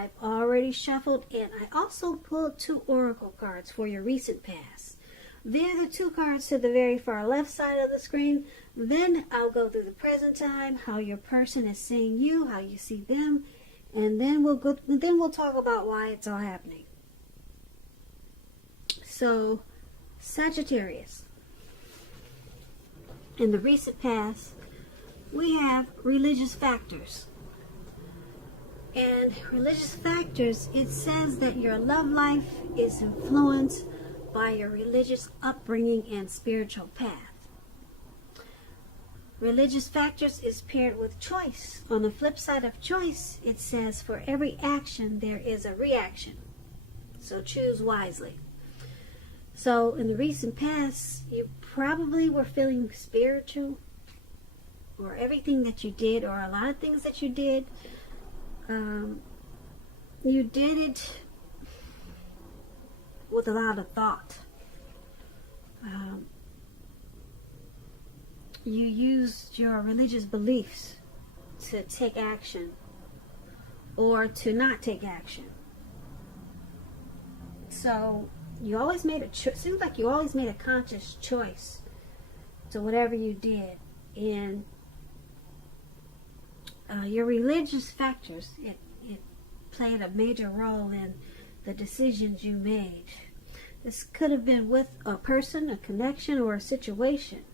I've already shuffled, and I also pulled 2 oracle cards for your recent past. They're the 2 cards to the very far left side of the screen. Then I'll go through the present time, how your person is seeing you, how you see them, and then we'll talk about why it's all happening. So, Sagittarius. In the recent past, we have religious factors. And religious factors, it says that your love life is influenced by your religious upbringing and spiritual path. Religious factors is paired with choice. On the flip side of choice, it says for every action there is a reaction. So choose wisely. So in the recent past, you probably were feeling spiritual, or everything that you did, or a lot of things that you did, you did it with a lot of thought. You used your religious beliefs to take action or to not take action. So you always made seems like you always made a conscious choice to whatever you did. And your religious factors, it played a major role in the decisions you made. This could have been with a person, a connection, or a situation.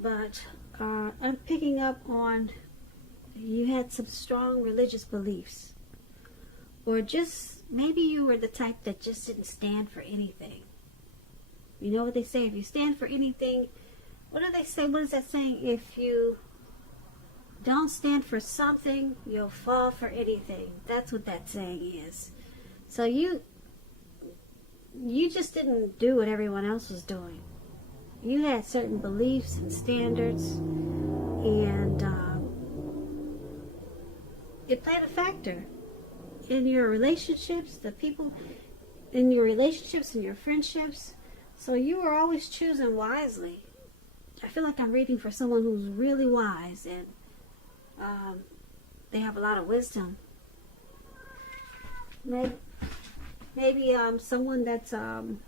But I'm picking up on you had some strong religious beliefs. Or just maybe you were the type that just didn't stand for anything. You know what they say? If you stand for anything, what do they say? What is that saying? If you don't stand for something, you'll fall for anything. That's what that saying is. So you just didn't do what everyone else was doing. You had certain beliefs and standards, and it played a factor in your relationships, the people in your relationships and your friendships. So you were always choosing wisely. I feel like I'm reading for someone who's really wise, and they have a lot of wisdom. Maybe someone that's been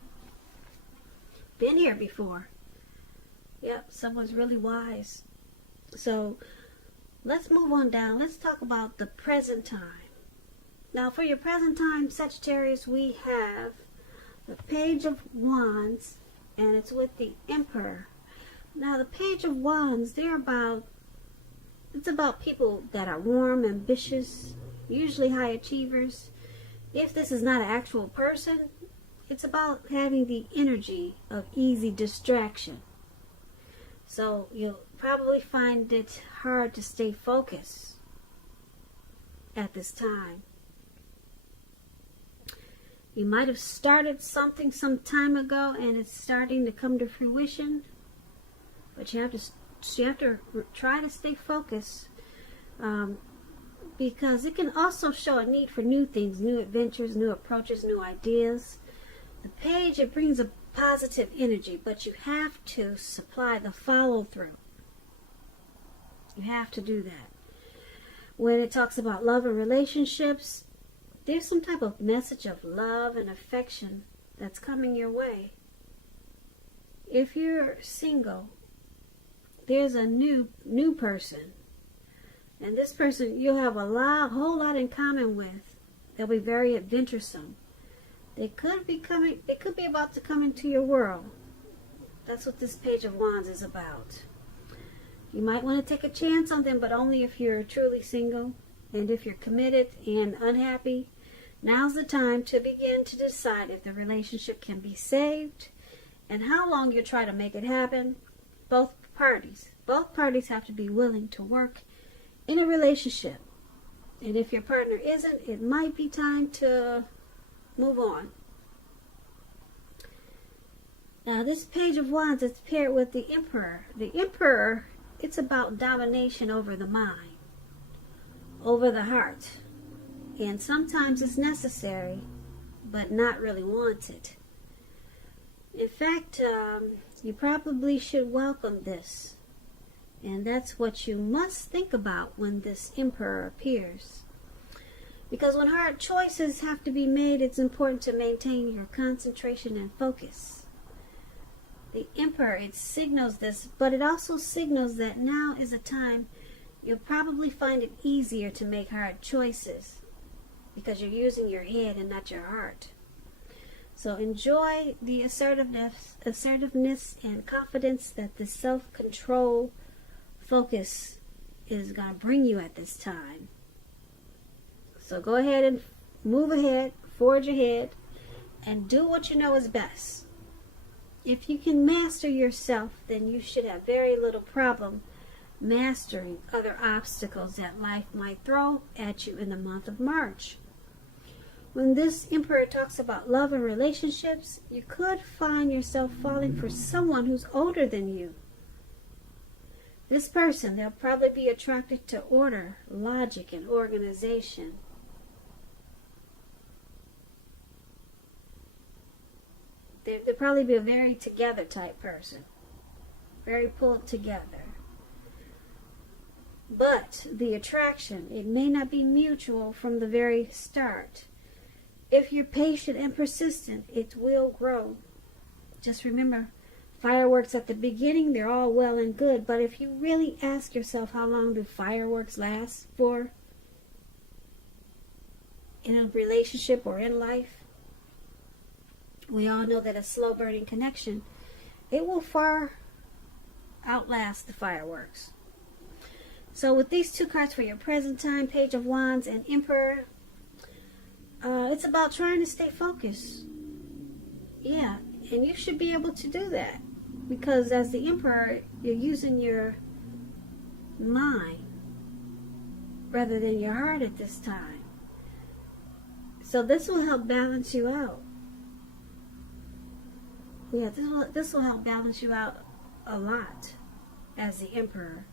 here before. Yep, someone's really wise. So let's move on down. Let's talk about the present time. Now for your present time, Sagittarius, we have the Page of Wands, and it's with the Emperor. Now the Page of Wands, it's about people that are warm, ambitious, usually high achievers. If this is not an actual person, it's about having the energy of easy distraction. So you'll probably find it hard to stay focused at this time. You might have started something some time ago and it's starting to come to fruition, but you have to try to stay focused, because it can also show a need for new things, new adventures, new approaches, new ideas. The page, it brings a positive energy, but you have to supply the follow-through. You have to do that. When it talks about love and relationships, there's some type of message of love and affection that's coming your way. If you're single, there's a new person, and this person you'll have a whole lot in common with. They'll be very adventuresome. They could be about to come into your world. That's what this Page of Wands is about. You might want to take a chance on them, but only if you're truly single. And if you're committed and unhappy, now's the time to begin to decide if the relationship can be saved and how long you try to make it happen. Both parties have to be willing to work in a relationship. And if your partner isn't, it might be time to move on. Now this Page of Wands is paired with the Emperor. The Emperor, it's about domination over the mind, over the heart. And sometimes it's necessary, but not really wanted. In fact, you probably should welcome this. And that's what you must think about when this Emperor appears. Because when hard choices have to be made, it's important to maintain your concentration and focus. The Emperor, it signals this, but it also signals that now is a time you'll probably find it easier to make hard choices because you're using your head and not your heart. So enjoy the assertiveness and confidence that the self-control focus is going to bring you at this time. So go ahead and move ahead, forge ahead, and do what you know is best. If you can master yourself, then you should have very little problem mastering other obstacles that life might throw at you in the month of March. When this Emperor talks about love and relationships, you could find yourself falling for someone who's older than you. This person, they'll probably be attracted to order, logic, and organization. They'll probably be a very together type person. Very pulled together. But the attraction, it may not be mutual from the very start. If you're patient and persistent, it will grow. Just remember, fireworks at the beginning, they're all well and good. But if you really ask yourself, how long do fireworks last for in a relationship or in life? We all know that a slow-burning connection, it will far outlast the fireworks. So with these two cards for your present time, Page of Wands and Emperor, it's about trying to stay focused. Yeah, and you should be able to do that. Because as the Emperor, you're using your mind rather than your heart at this time. So this will help balance you out. Yeah, this will help balance you out a lot as the Emperor.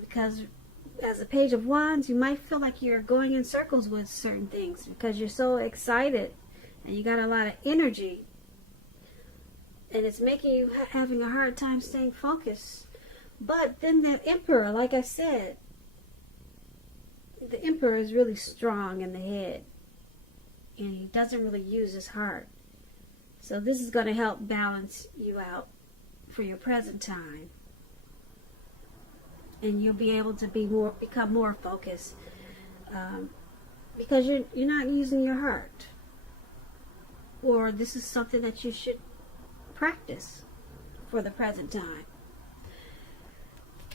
Because as a Page of Wands, you might feel like you're going in circles with certain things because you're so excited and you got a lot of energy. And it's making you having a hard time staying focused. But then that Emperor, like I said, the Emperor is really strong in the head. And he doesn't really use his heart. So this is going to help balance you out for your present time. And you'll be able to become more focused. Because you're not using your heart. Or this is something that you should practice for the present time.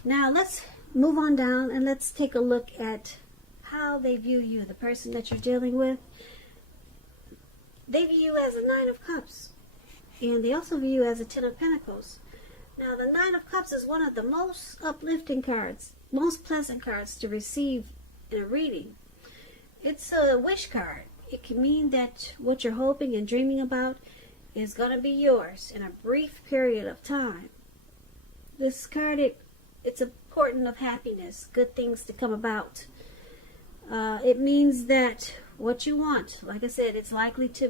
Now let's move on down and let's take a look at how they view you, the person that you're dealing with. They view you as a Nine of Cups, and they also view you as a Ten of Pentacles. Now the Nine of Cups is one of the most uplifting cards, most pleasant cards to receive in a reading. It's a wish card. It can mean that what you're hoping and dreaming about is going to be yours in a brief period of time. This card, it's a portent of happiness, good things to come about. It means that what you want, like I said, it's likely to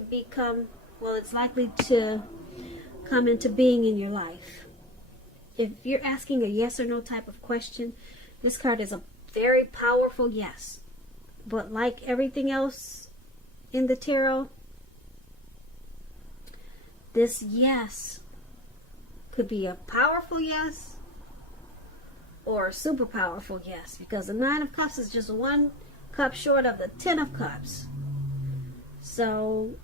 come into being in your life. If you're asking a yes or no type of question, this card is a very powerful yes. But like everything else in the tarot, this yes could be a powerful yes or a super powerful yes, because the Nine of Cups is just one cup short of the Ten of Cups. So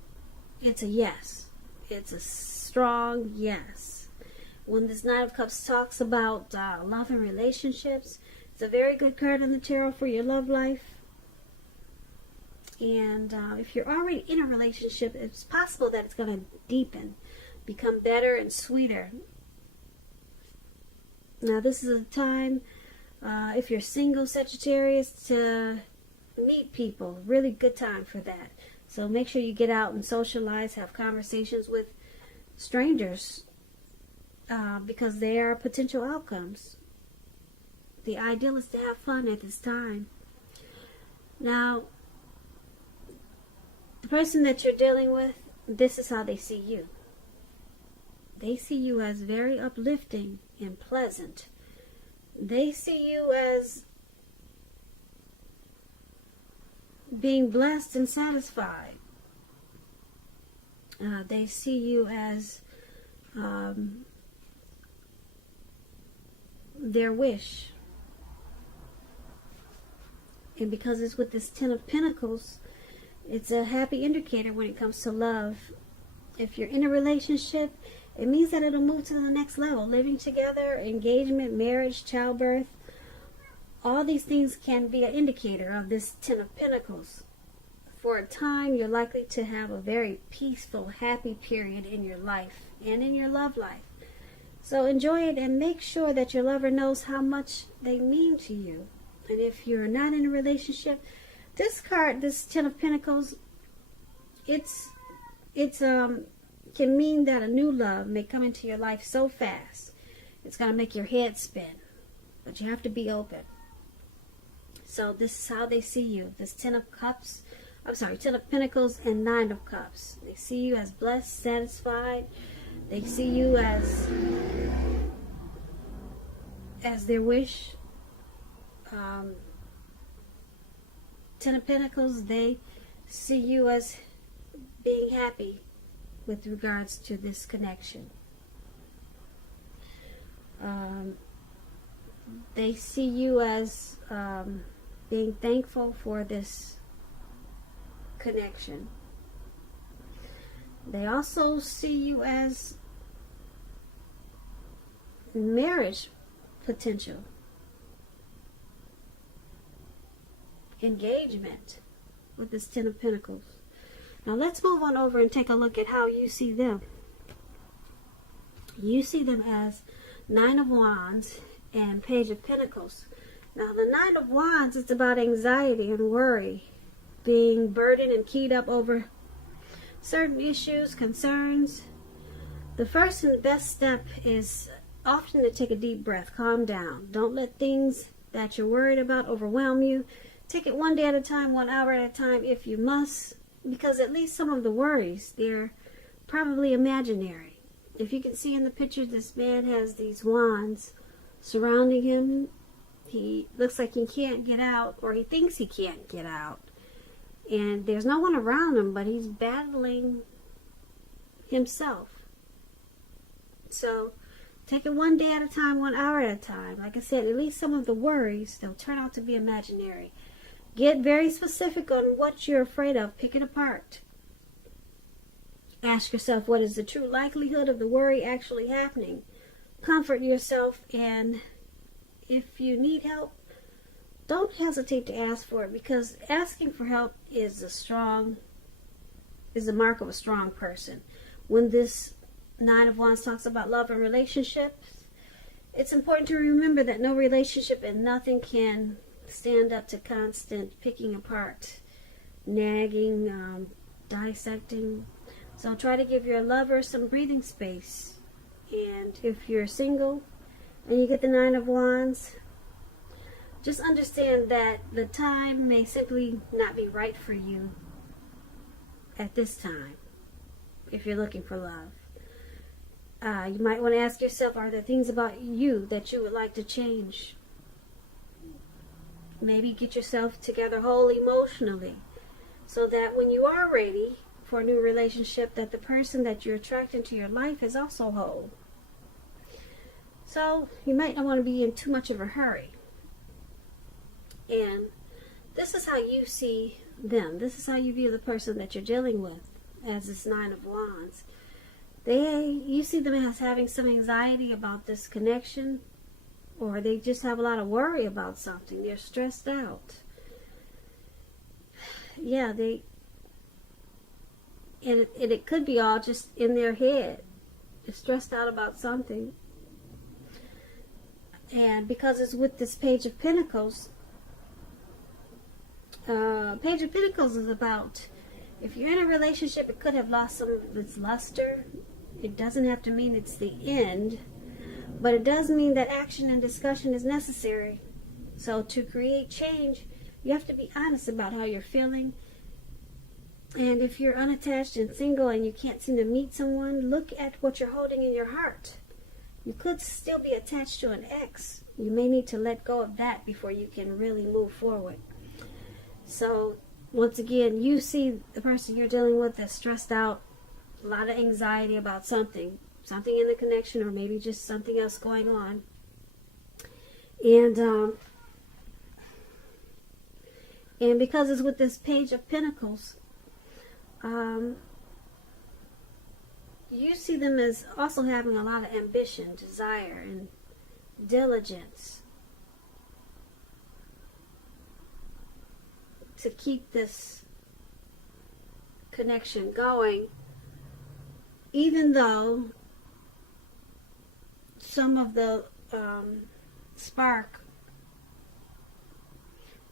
it's a yes. It's a strong yes. When this Nine of Cups talks about love and relationships, it's a very good card in the tarot for your love life. And if you're already in a relationship, it's possible that it's going to deepen, become better and sweeter. Now this is a time, if you're single, Sagittarius, to meet people. Really good time for that. So make sure you get out and socialize, have conversations with strangers, because they are potential outcomes. The ideal is to have fun at this time. Now, the person that you're dealing with, this is how they see you. They see you as very uplifting and pleasant. They see you as being blessed and satisfied. They see you as their wish. And because it's with this Ten of Pentacles, it's a happy indicator when it comes to love. If you're in a relationship, it means that it'll move to the next level. Living together, engagement, marriage, childbirth, all these things can be an indicator of this Ten of Pentacles. For a time, you're likely to have a very peaceful, happy period in your life and in your love life. So enjoy it and make sure that your lover knows how much they mean to you. And if you're not in a relationship, this card, this Ten of Pentacles, it's can mean that a new love may come into your life so fast, it's going to make your head spin. But you have to be open. So this is how they see you. This Ten of Pentacles and Nine of Cups. They see you as blessed, satisfied. They see you as their wish. Ten of Pentacles, they see you as being happy with regards to this connection. They see you as being thankful for this connection. They also see you as marriage potential, engagement with this Ten of Pentacles. Now let's move on over and take a look at how you see them. You see them as Nine of Wands and Page of Pentacles. Now the Nine of Wands is about anxiety and worry, being burdened and keyed up over certain issues, concerns. The first and best step is often to take a deep breath, calm down. Don't let things that you're worried about overwhelm you. Take it one day at a time, 1 hour at a time if you must, because at least some of the worries, they're probably imaginary. If you can see in the picture, this man has these wands surrounding him. He looks like he can't get out, or he thinks he can't get out. And there's no one around him, but he's battling himself. So take it one day at a time, 1 hour at a time. Like I said, at least some of the worries, they'll turn out to be imaginary. Get very specific on what you're afraid of. Pick it apart. Ask yourself, what is the true likelihood of the worry actually happening? Comfort yourself, and if you need help, don't hesitate to ask for it, because asking for help is the mark of a strong person. When this Nine of Wands talks about love and relationships, it's important to remember that no relationship and nothing can stand up to constant picking apart, nagging, dissecting. So try to give your lover some breathing space. And if you're single and you get the Nine of Wands, just understand that the time may simply not be right for you at this time if you're looking for love. You might want to ask yourself, are there things about you that you would like to change? Maybe get yourself together whole emotionally, so that when you are ready for a new relationship, that the person that you're attracting to your life is also whole. So you might not want to be in too much of a hurry. And this is how you see them. This is how you view the person that you're dealing with as this Nine of Wands. You see them as having some anxiety about this connection, or they just have a lot of worry about something. They're stressed out. Yeah, it could be all just in their head. They're stressed out about something. And because it's with this Page of Pentacles, Page of Pentacles is about, if you're in a relationship, it could have lost some of its luster. It doesn't have to mean it's the end, but it does mean that action and discussion is necessary. So to create change, you have to be honest about how you're feeling. And if you're unattached and single and you can't seem to meet someone, look at what you're holding in your heart. You could still be attached to an ex. You may need to let go of that before you can really move forward. So once again, you see the person you're dealing with that's stressed out, a lot of anxiety about something in the connection, or maybe just something else going on. And because it's with this Page of Pentacles, you see them as also having a lot of ambition, desire, and diligence to keep this connection going, even though some of the spark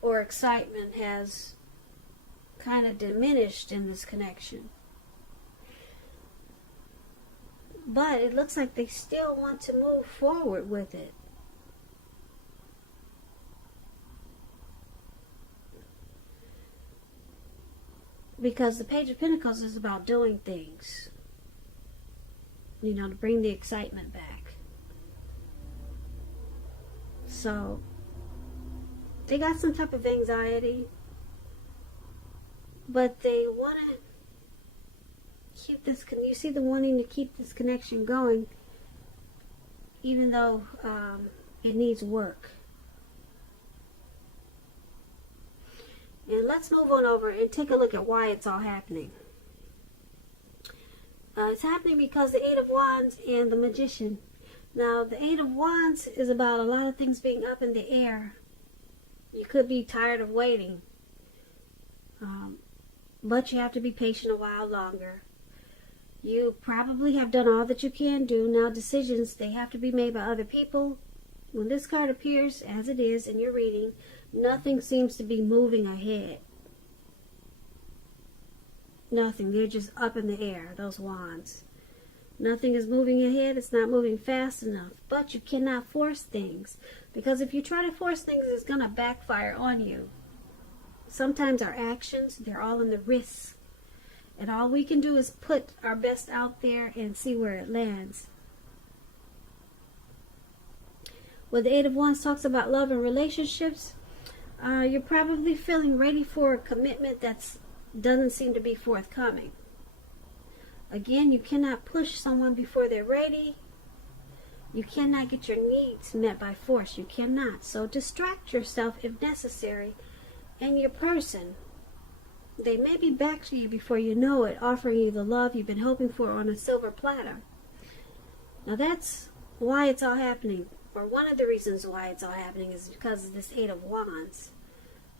or excitement has kind of diminished in this connection. But it looks like they still want to move forward with it. Because the Page of Pentacles is about doing things, you know, to bring the excitement back. So they got some type of anxiety, but they want to keep this. You see them wanting to keep this connection going, even though it needs work. And let's move on over and take a look at why it's all happening. It's happening because the Eight of Wands and the Magician. Now, the Eight of Wands is about a lot of things being up in the air. You could be tired of waiting. But you have to be patient a while longer. You probably have done all that you can do. Now, decisions, they have to be made by other people. When this card appears, as it is in your reading, nothing seems to be moving ahead. Nothing. They're just up in the air, those wands. Nothing is moving ahead. It's not moving fast enough. But you cannot force things. Because if you try to force things, it's going to backfire on you. Sometimes our actions, they're all in the wrists. And all we can do is put our best out there and see where it lands. When the Eight of Wands talks about love and relationships, you're probably feeling ready for a commitment that doesn't seem to be forthcoming. Again, you cannot push someone before they're ready. You cannot get your needs met by force. You cannot. So distract yourself if necessary. And your person, they may be back to you before you know it, offering you the love you've been hoping for on a silver platter. Now that's why it's all happening. Or one of the reasons why it's all happening is because of this Eight of Wands.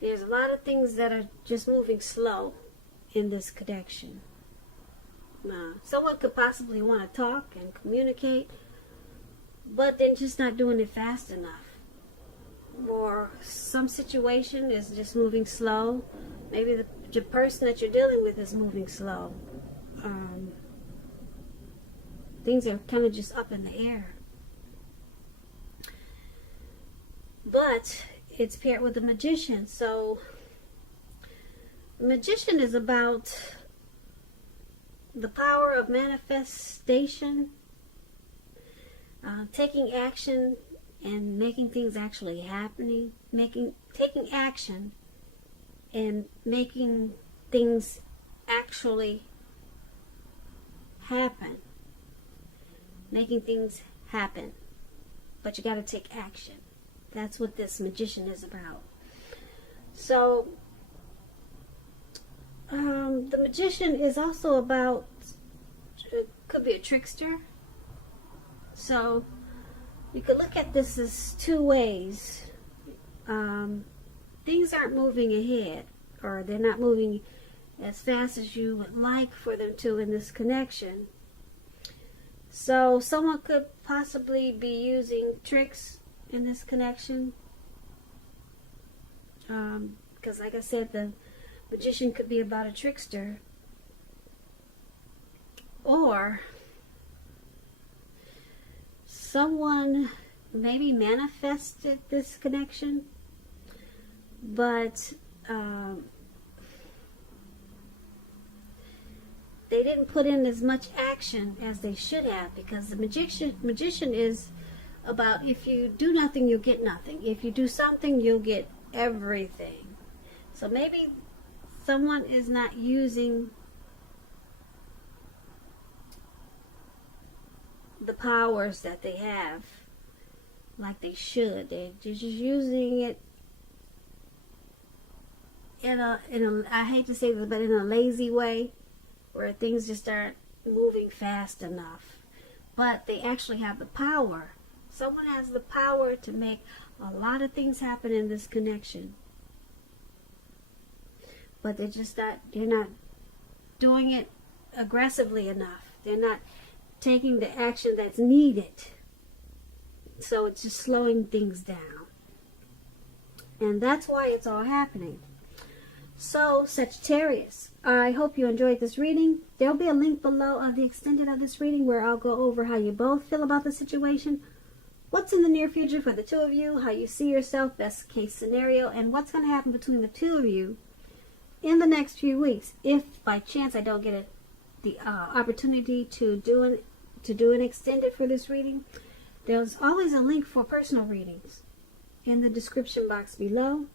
There's a lot of things that are just moving slow in this connection. Someone could possibly want to talk and communicate, but they're just not doing it fast enough. Or some situation is just moving slow. Maybe the person that you're dealing with is moving slow. Things are kind of just up in the air. But it's paired with the Magician. So the Magician is about the power of manifestation, taking action and making things actually happening, taking action and making things actually happen, making things happen. But you got to take action. That's what this Magician is about. So the Magician is also about, could be a trickster. So you could look at this as two ways. Things aren't moving ahead, or they're not moving as fast as you would like for them to in this connection. So someone could possibly be using tricks in this connection. Because like I said, the Magician could be about a trickster. Or someone maybe manifested this connection, but they didn't put in as much action as they should have, because the magician is about, if you do nothing, you'll get nothing. If you do something, you'll get everything. So maybe someone is not using the powers that they have like they should. They're just using it in a I hate to say this, but in a lazy way, where things just aren't moving fast enough. But they actually have the power. Someone has the power to make a lot of things happen in this connection. But they're not doing it aggressively enough. They're not taking the action that's needed. So it's just slowing things down. And that's why it's all happening. So, Sagittarius, I hope you enjoyed this reading. There'll be a link below of the extended of this reading where I'll go over how you both feel about the situation, what's in the near future for the two of you, how you see yourself, best case scenario, and what's going to happen between the two of you in the next few weeks. If by chance I don't get the opportunity to do an extended for this reading, there's always a link for personal readings in the description box below.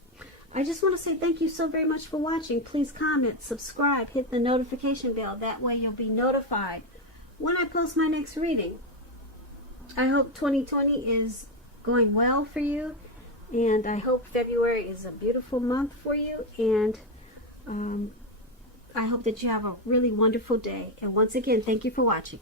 I just want to say thank you so very much for watching. Please comment, subscribe, hit the notification bell. That way you'll be notified when I post my next reading. I hope 2020 is going well for you, and I hope February is a beautiful month for you, and I hope that you have a really wonderful day. And once again, thank you for watching.